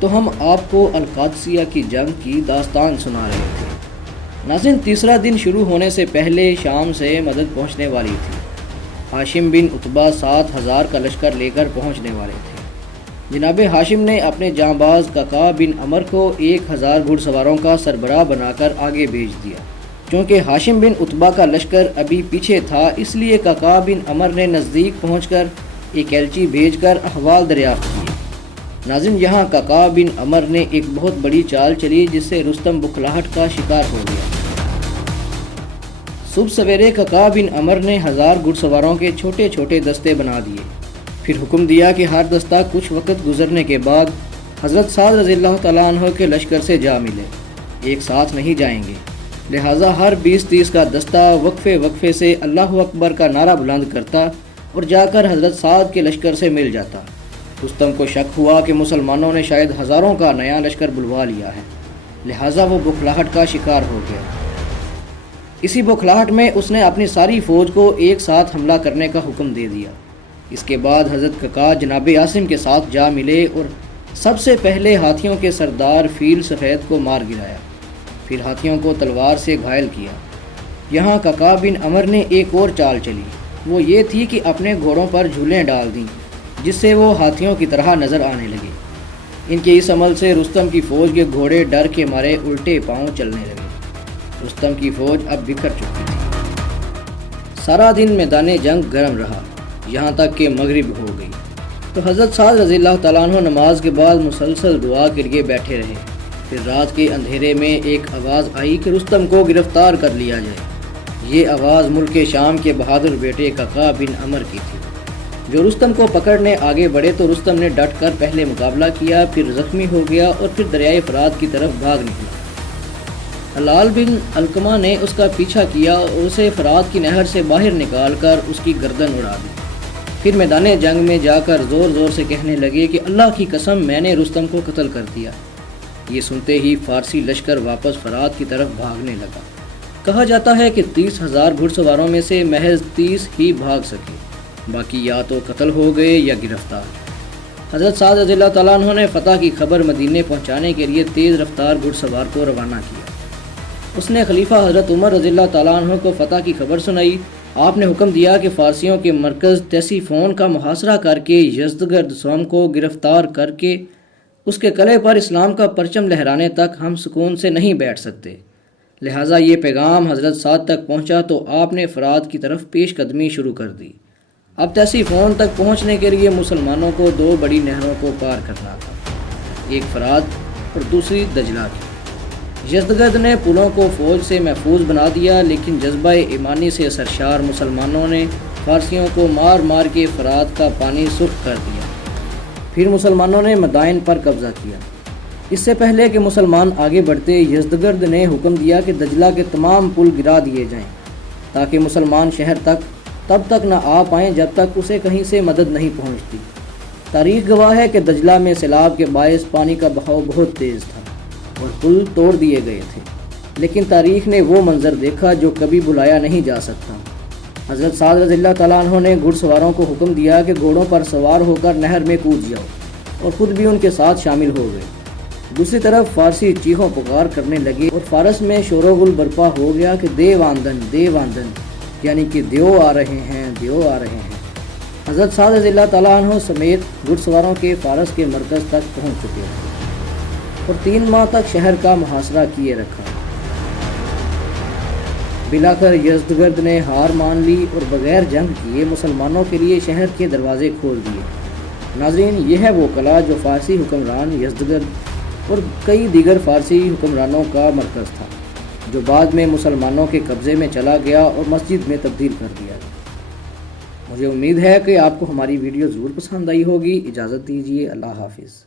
تو ہم آپ کو القادسیہ کی جنگ کی داستان سنا رہے تھے۔ ناظرین، تیسرا دن شروع ہونے سے پہلے شام سے مدد پہنچنے والی تھی۔ ہاشم بن عتبہ 7,000 کا لشکر لے کر پہنچنے والے تھے۔ جناب ہاشم نے اپنے جانباز قعقاع بن عمر کو 1,000 گھڑ سواروں کا سربراہ بنا کر آگے بھیج دیا۔ چونکہ ہاشم بن عتبہ کا لشکر ابھی پیچھے تھا، اس لیے قعقاع بن عمر نے نزدیک پہنچ کر ایک ایلچی بھیج کر احوال دریافت کیے۔ ناظرین، یہاں قعقاع بن عمر نے ایک بہت بڑی چال چلی جس سے رستم بکھلاہٹ کا شکار ہو گیا۔ صبح سویرے قعقاع بن عمر نے 1,000 گھڑ سواروں کے چھوٹے چھوٹے دستے بنا دیے، پھر حکم دیا کہ ہر دستہ کچھ وقت گزرنے کے بعد حضرت سعد رضی اللہ تعالیٰ عنہ کے لشکر سے جا ملے، ایک ساتھ نہیں جائیں گے۔ لہٰذا ہر 20-30 کا دستہ وقفے وقفے سے اللہ اکبر کا نعرہ بلند کرتا اور جا کر حضرت سعد کے لشکر سے مل جاتا۔ رستم کو شک ہوا کہ مسلمانوں نے شاید ہزاروں کا نیا لشکر بلوا لیا ہے، لہٰذا وہ بکھلاہٹ کا شکار ہو گیا۔ اسی بکھلاہٹ میں اس نے اپنی ساری فوج کو ایک ساتھ حملہ کرنے کا حکم دے دیا۔ اس کے بعد حضرت قعقاع جناب عاصم کے ساتھ جا ملے اور سب سے پہلے ہاتھیوں کے سردار فیل سفید کو مار گرایا، پھر ہاتھیوں کو تلوار سے گھائل کیا۔ یہاں قعقاع بن عمر نے ایک اور چال چلی، وہ یہ تھی کہ اپنے گھوڑوں پر جھولیں ڈال دیں جس سے وہ ہاتھیوں کی طرح نظر آنے لگے۔ ان کے اس عمل سے رستم کی فوج کے گھوڑے ڈر کے مارے الٹے پاؤں چلنے لگے۔ رستم کی فوج اب بکھر چکی تھی۔ سارا دن میدان جنگ گرم رہا، یہاں تک کہ مغرب ہو گئی تو حضرت سعد رضی اللہ تعالیٰ عنہ نماز کے بعد مسلسل دعا کے لیے بیٹھے رہے۔ پھر رات کے اندھیرے میں ایک آواز آئی کہ رستم کو گرفتار کر لیا جائے۔ یہ آواز ملک شام کے بہادر بیٹے قعقاع بن عمر کی تھی، جو رستم کو پکڑنے آگے بڑھے تو رستم نے ڈٹ کر پہلے مقابلہ کیا، پھر زخمی ہو گیا اور پھر دریائے فرات کی طرف بھاگ نکلا۔ حلال بن علقمہ نے اس کا پیچھا کیا اور اسے فرات کی نہر سے باہر نکال کر اس کی گردن اڑا دی۔ پھر میدان جنگ میں جا کر زور زور سے کہنے لگے کہ اللہ کی قسم، میں نے رستم کو قتل کر دیا۔ یہ سنتے ہی فارسی لشکر واپس فرات کی طرف بھاگنے لگا۔ کہا جاتا ہے کہ 30,000 گھڑ سواروں میں سے محض 30 ہی بھاگ سکے، باقی یا تو قتل ہو گئے یا گرفتار۔ حضرت سعد رضی اللہ تعالیٰ عنہ نے فتح کی خبر مدینے پہنچانے کے لیے تیز رفتار گھڑ سوار کو روانہ کیا۔ اس نے خلیفہ حضرت عمر رضی اللہ تعالیٰ عنہ کو فتح کی خبر سنائی۔ آپ نے حکم دیا کہ فارسیوں کے مرکز تیسیفون کا محاصرہ کر کے یزدگرد سوم کو گرفتار کر کے اس کے کلے پر اسلام کا پرچم لہرانے تک ہم سکون سے نہیں بیٹھ سکتے۔ لہٰذا یہ پیغام حضرت سعد تک پہنچا تو آپ نے فرات کی طرف پیش قدمی شروع کر دی۔ اب تیسیفون تک پہنچنے کے لیے مسلمانوں کو 2 بڑی نہروں کو پار کرنا تھا، ایک فرات اور دوسری دجلہ کی۔ یزدگرد نے پلوں کو فوج سے محفوظ بنا دیا، لیکن جذبہ ایمانی سے سرشار مسلمانوں نے فارسیوں کو مار مار کے فرات کا پانی سرخ کر دیا۔ پھر مسلمانوں نے مدائن پر قبضہ کیا۔ اس سے پہلے کہ مسلمان آگے بڑھتے، یزدگرد نے حکم دیا کہ دجلہ کے تمام پل گرا دیے جائیں تاکہ مسلمان شہر تک تب تک نہ آ پائیں جب تک اسے کہیں سے مدد نہیں پہنچتی۔ تاریخ گواہ ہے کہ دجلہ میں سیلاب کے باعث پانی کا بہاؤ بہت تیز تھا اور پل توڑ دیے گئے تھے، لیکن تاریخ نے وہ منظر دیکھا جو کبھی بلایا نہیں جا سکتا۔ حضرت سعد رضی اللہ تعالیٰ عنہ نے گھڑ سواروں کو حکم دیا کہ گھوڑوں پر سوار ہو کر نہر میں کود جاؤ، اور خود بھی ان کے ساتھ شامل ہو گئے۔ دوسری طرف فارسی چیخوں پکار کرنے لگے اور فارس میں شور و غل برپا ہو گیا کہ دیو آندن، دیو آندن، یعنی کہ دیو آ رہے ہیں، دیو آ رہے ہیں۔ حضرت سعد رضی اللہ تعالیٰ عنہ سمیت گھڑ سواروں کے فارس کے مرکز تک پہنچ چکے تھے اور 3 ماہ تک شہر کا محاصرہ کیے رکھا۔ بلاخر یزدگرد نے ہار مان لی اور بغیر جنگ کیے مسلمانوں کے لیے شہر کے دروازے کھول دیے۔ ناظرین، یہ ہے وہ قلعہ جو فارسی حکمران یزدگرد اور کئی دیگر فارسی حکمرانوں کا مرکز تھا، جو بعد میں مسلمانوں کے قبضے میں چلا گیا اور مسجد میں تبدیل کر دیا گیا۔ مجھے امید ہے کہ آپ کو ہماری ویڈیو ضرور پسند آئی ہوگی۔ اجازت دیجیے، اللہ حافظ۔